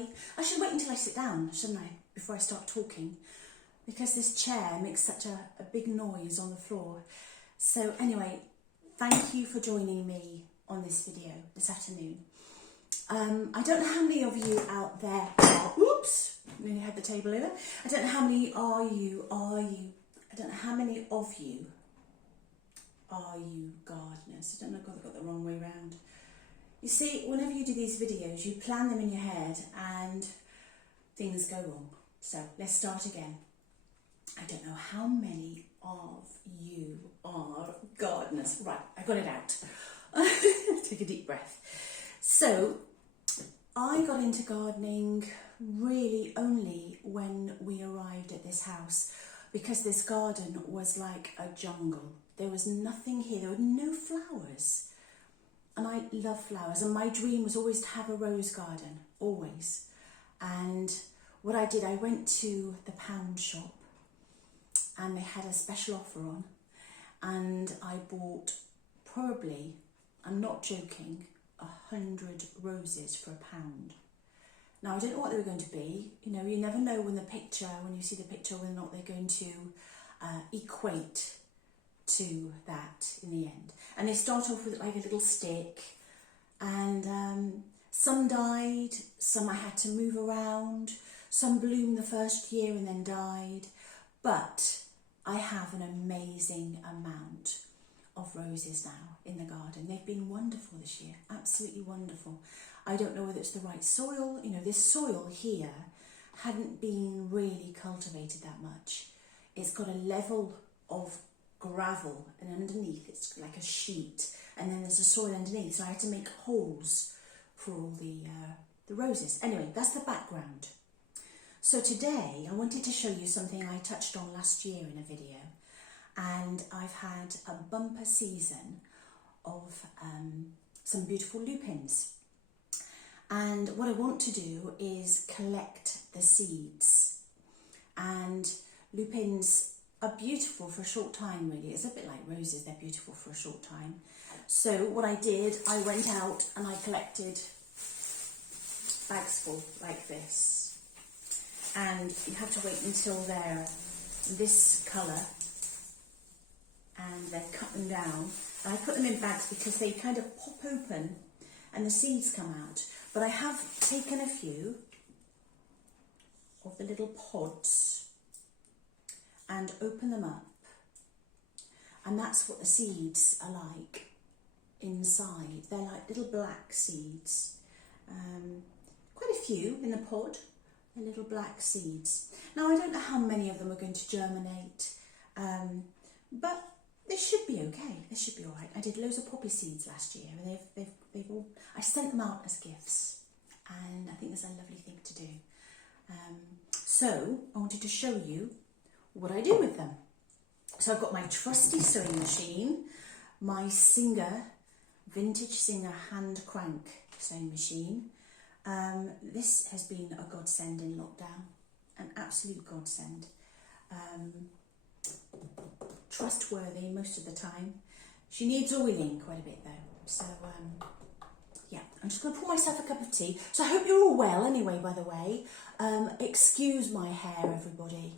everybody. I should wait until I sit down, shouldn't I, before I start talking, because this chair makes such a big noise on the floor. So anyway, thank you for joining me on this video this afternoon. I don't know how many of you out there are, oops, nearly had the table over. I don't know how many I don't know how many of you are you gardeners. I don't know if I got the wrong way round. You see, whenever you do these videos, you plan them in your head and things go wrong. So let's start again. I don't know how many of you are gardeners. Right, I got it out. Take a deep breath. So I got into gardening really only when we arrived at this house, because this garden was like a jungle. There was nothing here, there were no flowers. And I love flowers, and my dream was always to have a rose garden, always. And what I did, I went to the pound shop and they had a special offer on, and I bought probably, I'm not joking, 100 roses for £1. Now, I don't know what they were going to be. You know, you never know when you see the picture, whether or not they're going to equate to that in the end. And they start off with like a little stick, and some died, some I had to move around, some bloomed the first year and then died, but I have an amazing amount of roses now in the garden. They've been wonderful this year, absolutely wonderful. I don't know whether it's the right soil. You know, this soil here hadn't been really cultivated that much. It's got a level of gravel, and underneath it's like a sheet, and then there's a soil underneath, so I had to make holes for all the roses. Anyway, that's the background. So today I wanted to show you something I touched on last year in a video, and I've had a bumper season of some beautiful lupins, and what I want to do is collect the seeds. And lupins are beautiful for a short time, really. It's a bit like roses, they're beautiful for a short time. So what I did, I went out and I collected bags full like this. And you have to wait until they're this colour, and then cut them down. And I put them in bags because they kind of pop open and the seeds come out. But I have taken a few of the little pods and open them up, and that's what the seeds are like inside. They're like little black seeds, quite a few in the pod. They're little black seeds. Now, I don't know how many of them are going to germinate, but they should be okay. They should be all right. I did loads of poppy seeds last year, and they've all, I sent them out as gifts, and I think that's a lovely thing to do. So I wanted to show you what I do with them. So I've got my trusty sewing machine, my Singer, vintage Singer hand crank sewing machine. This has been a godsend in lockdown, an absolute godsend. Trustworthy most of the time. She needs oiling quite a bit though. So yeah, I'm just going to pour myself a cup of tea. So I hope you're all well anyway, by the way. Excuse my hair, everybody.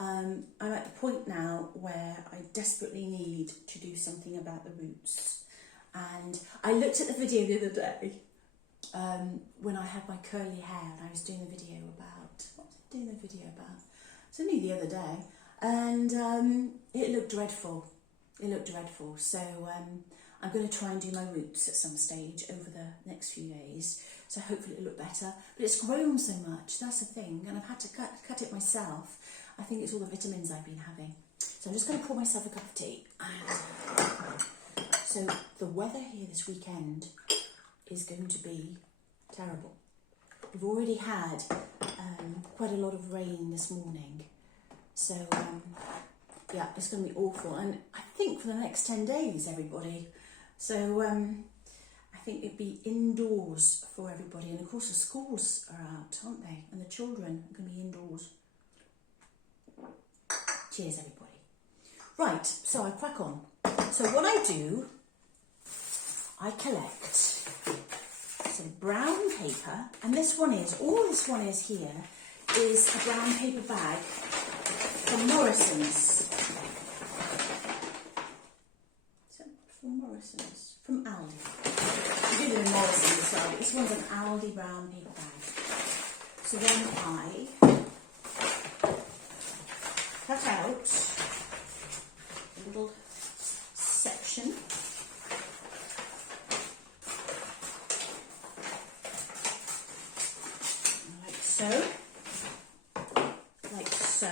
I'm at the point now where I desperately need to do something about the roots. And I looked at the video the other day when I had my curly hair, and I was doing a video about, what was I doing the video about? It's only the other day, and it looked dreadful. It looked dreadful. So I'm going to try and do my roots at some stage over the next few days. So hopefully it'll look better. But it's grown so much, that's the thing, and I've had to cut it myself. I think it's all the vitamins I've been having. So I'm just going to pour myself a cup of tea. So the weather here this weekend is going to be terrible. We've already had quite a lot of rain this morning. So yeah, it's going to be awful. And I think for the next 10 days, everybody. So I think it'd be indoors for everybody. And of course the schools are out, aren't they? And the children are going to be indoors. Cheers, everybody. Right, so I crack on. So what I do, I collect some brown paper, and all this one is here is a brown paper bag from Morrison's. Is that from Morrison's? From Aldi. We did it in Morrison's as well, but this one's an Aldi brown paper bag. So then I cut out a little section. Like so. Like so.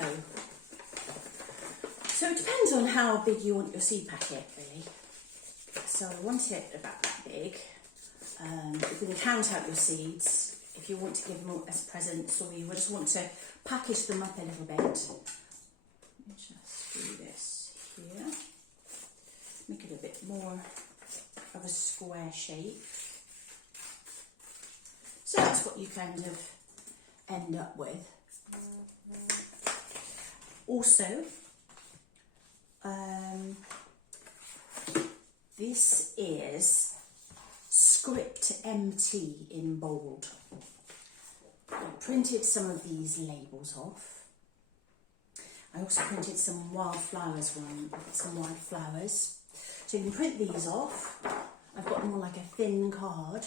So it depends on how big you want your seed packet, really. So I want it about that big. You can count out your seeds if you want to give them as presents, or you just want to package them up a little bit. Let me just do this here. Make it a bit more of a square shape. So that's what you kind of end up with. Also, this is script MT in bold. I printed some of these labels off. I also printed some wildflowers some wildflowers. So you can print these off. I've got them on like a thin card.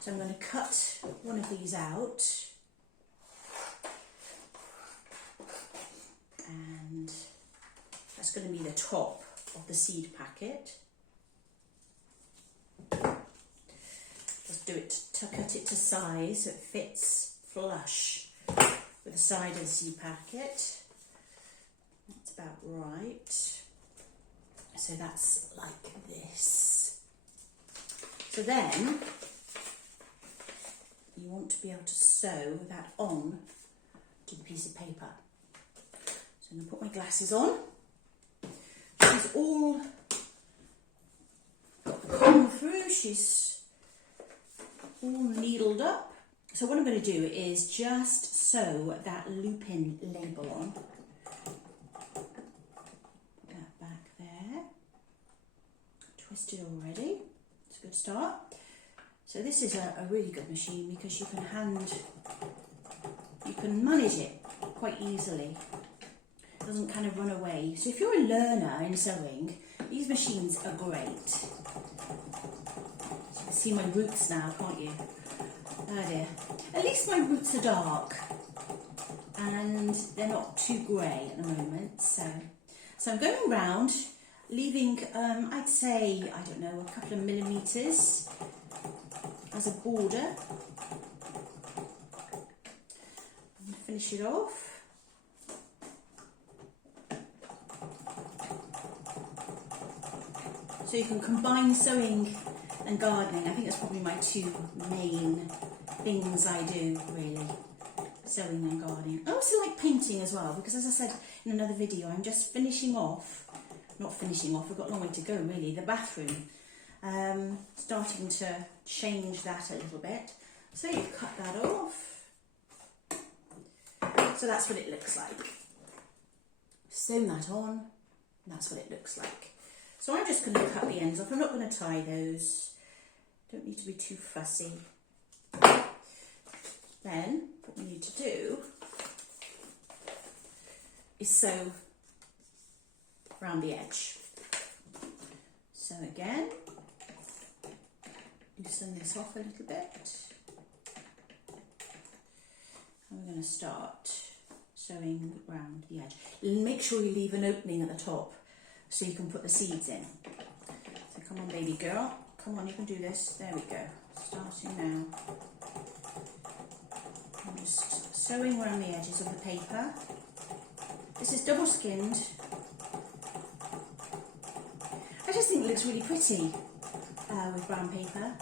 So I'm going to cut one of these out. And that's going to be the top of the seed packet. Just do it to cut it to size so it fits flush with the side of the seed packet. That's about right. So that's like this. So then you want to be able to sew that on to the piece of paper. So I'm going to put my glasses on. She's all got the comb through. She's all needled up. So what I'm going to do is just sew that loop-in label on. Put that back there. Twisted already. It's a good start. So this is a really good machine because you can manage it quite easily. It doesn't kind of run away. So if you're a learner in sewing, these machines are great. So you can see my roots now, can't you? Oh dear. At least my roots are dark and they're not too grey at the moment. So I'm going round, leaving, I'd say, I don't know, a couple of millimetres as a border. I'm going to finish it off. So you can combine sewing and gardening. I think that's probably my two main things I do, really. Sewing and gardening. I also like painting as well, because as I said in another video, I'm just finishing off, not finishing off, we've got a long way to go really, the bathroom. Starting to change that a little bit. So you cut that off. So that's what it looks like. Sew that on, and that's what it looks like. So I'm just going to cut the ends off. I'm not going to tie those. Don't need to be too fussy. Then what we need to do is sew around the edge. So again, loosen this off a little bit. And we're going to start sewing around the edge. Make sure you leave an opening at the top so you can put the seeds in. So come on, baby girl. Come on, you can do this. There we go. Starting now. I'm just sewing around the edges of the paper. This is double skinned. I just think it looks really pretty with brown paper.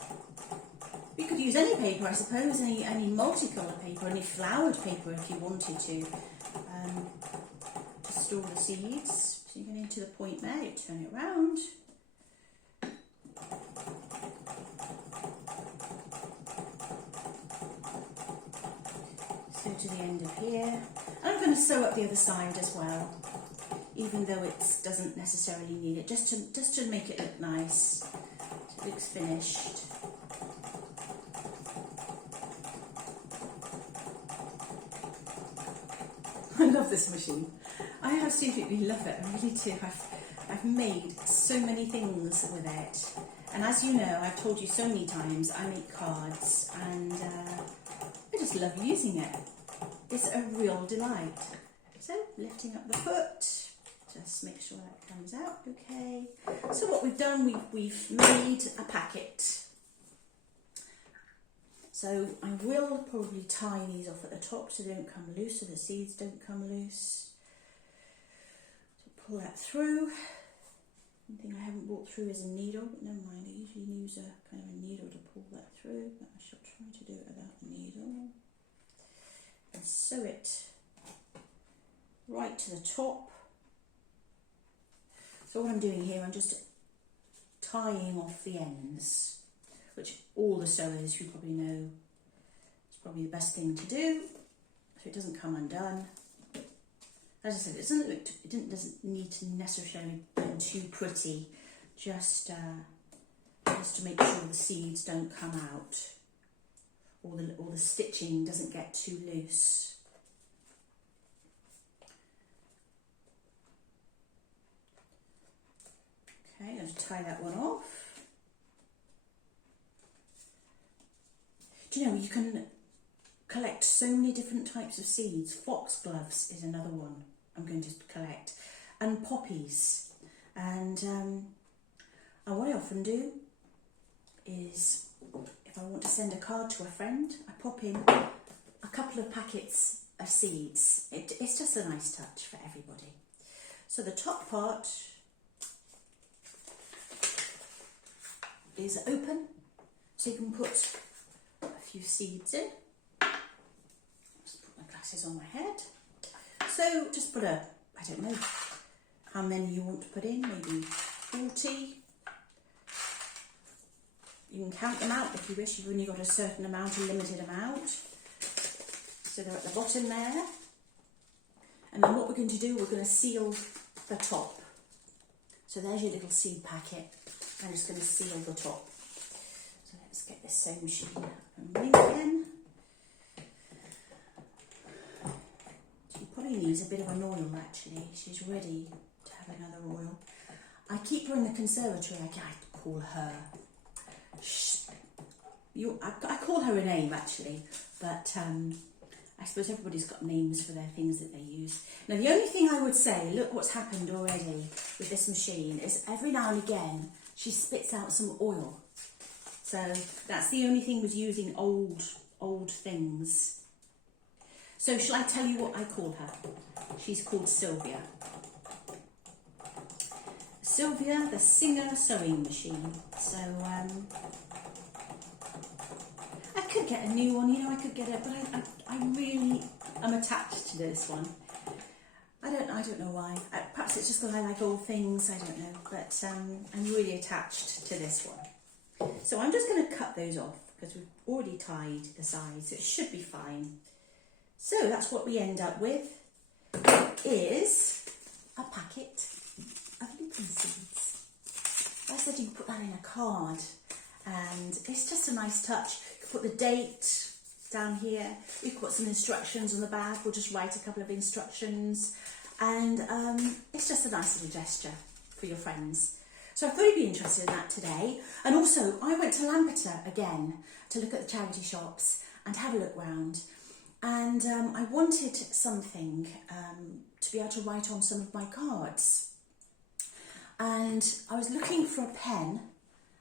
You could use any paper, I suppose, any multicolour paper, any flowered paper if you wanted to store the seeds. So you're getting to the point there, you turn it around. So to the end of here. And I'm going to sew up the other side as well, even though it doesn't necessarily need it, just to make it look nice. So it looks finished. I love this machine. I absolutely love it, I really do. I've made so many things with it. And as you know, I've told you so many times, I make cards and I just love using it. It's a real delight. So, lifting up the foot, just make sure that comes out okay. So what we've done, we've made a packet. So I will probably tie these off at the top so they don't come loose, so the seeds don't come loose. So pull that through. One thing I haven't brought through is a needle, but never mind, I usually use a kind of a needle to pull that through, but I shall try to do it without the needle. And sew it right to the top. So what I'm doing here, I'm just tying off the ends, which all the sewers, you probably know, is probably the best thing to do, so it doesn't come undone. As I said, it doesn't need to necessarily be too pretty, just to make sure the seeds don't come out, or the stitching doesn't get too loose. Okay, let's tie that one off. Do you know, you can collect so many different types of seeds. Foxgloves is another one I'm going to collect, and poppies. And what I often do is, if I want to send a card to a friend, I pop in a couple of packets of seeds. It's just a nice touch for everybody. So the top part is open, so you can put a few seeds in. Just put my glasses on my head. So just put I don't know how many you want to put in, maybe 40. You can count them out if you wish, you've only got a certain amount, a limited amount. So they're at the bottom there. And then what we're going to do, we're going to seal the top. So there's your little seed packet. I'm just going to seal the top. So let's get this sewing machine up and running again. She probably needs a bit of an oil actually. She's ready to have another oil. I keep her in the conservatory. I call her. I call her a name actually, but I suppose everybody's got names for their things that they use. Now the only thing I would say, look what's happened already with this machine, is every now and again she spits out some oil. So that's the only thing with using old things. So shall I tell you what I call her? She's called Sylvia. Sylvia, the Singer sewing machine. So I could get a new one, you know, I could get it, but I really am attached to this one. I don't know why. Perhaps it's just because I like old things, I don't know, but I'm really attached to this one. So I'm just going to cut those off because we've already tied the sides, so it should be fine. So that's what we end up with, is a packet of lupin seeds. I said you can put that in a card, and it's just a nice touch. You can put the date down here. We can put some instructions on the back. We'll just write a couple of instructions, and it's just a nice little gesture for your friends. So I thought you'd be interested in that today. And also, I went to Lampeter again to look at the charity shops and have a look round. And I wanted something to be able to write on some of my cards. And I was looking for a pen,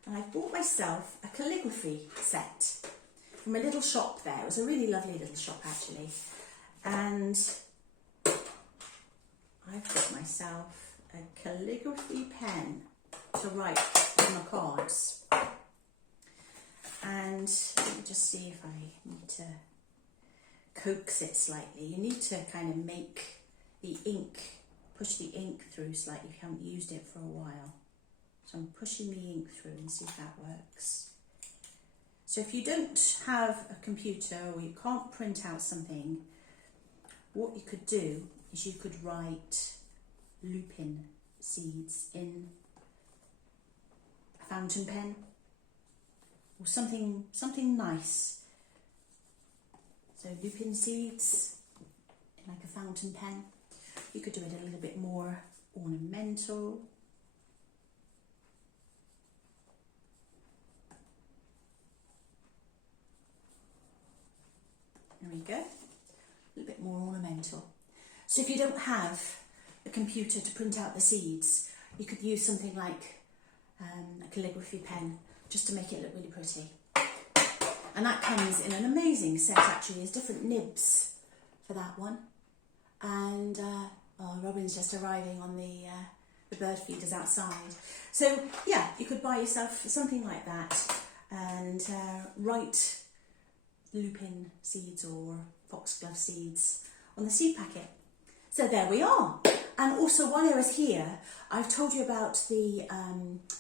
and I bought myself a calligraphy set from a little shop there. It was a really lovely little shop actually. And I've got myself a calligraphy pen to write on the cards. And let me just see if I need to coax it slightly. You need to kind of make the ink, push the ink through slightly if you haven't used it for a while. So I'm pushing the ink through and see if that works. So if you don't have a computer or you can't print out something, what you could do is you could write lupin seeds in a fountain pen or something nice. So lupin seeds like a fountain pen. You could do it a little bit more ornamental. There we go, a little bit more ornamental. So if you don't have a computer to print out the seeds, you could use something like a calligraphy pen just to make it look really pretty. And that comes in an amazing set actually. There's different nibs for that one. And oh, Robin's just arriving on the bird feeders outside. So yeah, you could buy yourself something like that and write lupin seeds or foxglove seeds on the seed packet. So there we are. And also, while I was here, I've told you about the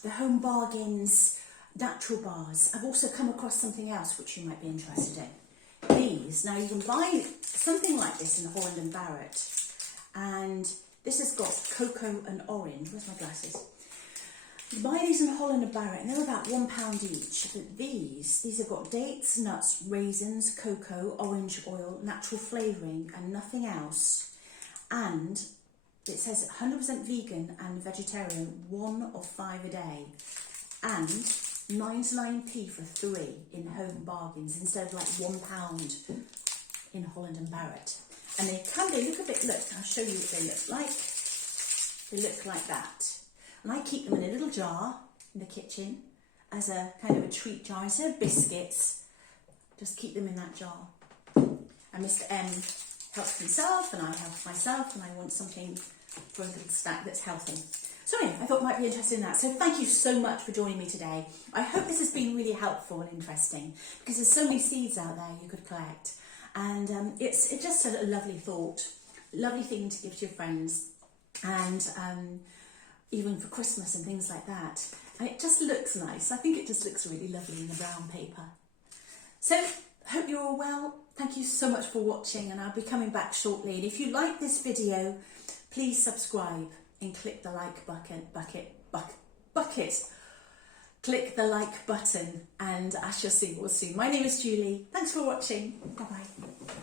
Home Bargains natural bars. I've also come across something else which you might be interested in. These. Now you can buy something like this in Holland and Barrett, and this has got cocoa and orange. Where's my glasses? You buy these in Holland and Barrett, and they're about £1 each. But these have got dates, nuts, raisins, cocoa, orange oil, natural flavouring, and nothing else. And it says 100% vegan and vegetarian, 1 of 5 a day, and 99p for 3 in Home Bargains instead of like £1 in Holland and Barrett. And they look a bit, look, I'll show you what they look like. They look like that. And I keep them in a little jar in the kitchen as a kind of a treat jar. Instead of biscuits, just keep them in that jar. And Mr. M helps himself, and I help myself, and I want something for a little snack that's healthy. So anyway, I thought you might be interested in that. So thank you so much for joining me today. I hope this has been really helpful and interesting, because there's so many seeds out there you could collect. And it's just a lovely thought, lovely thing to give to your friends, and even for Christmas and things like that. And it just looks nice. I think it just looks really lovely in the brown paper. So hope you're all well. Thank you so much for watching, and I'll be coming back shortly. And if you like this video, please subscribe and click the like bucket. Click the like button, and I shall see you all soon. My name is Julie. Thanks for watching. Bye bye.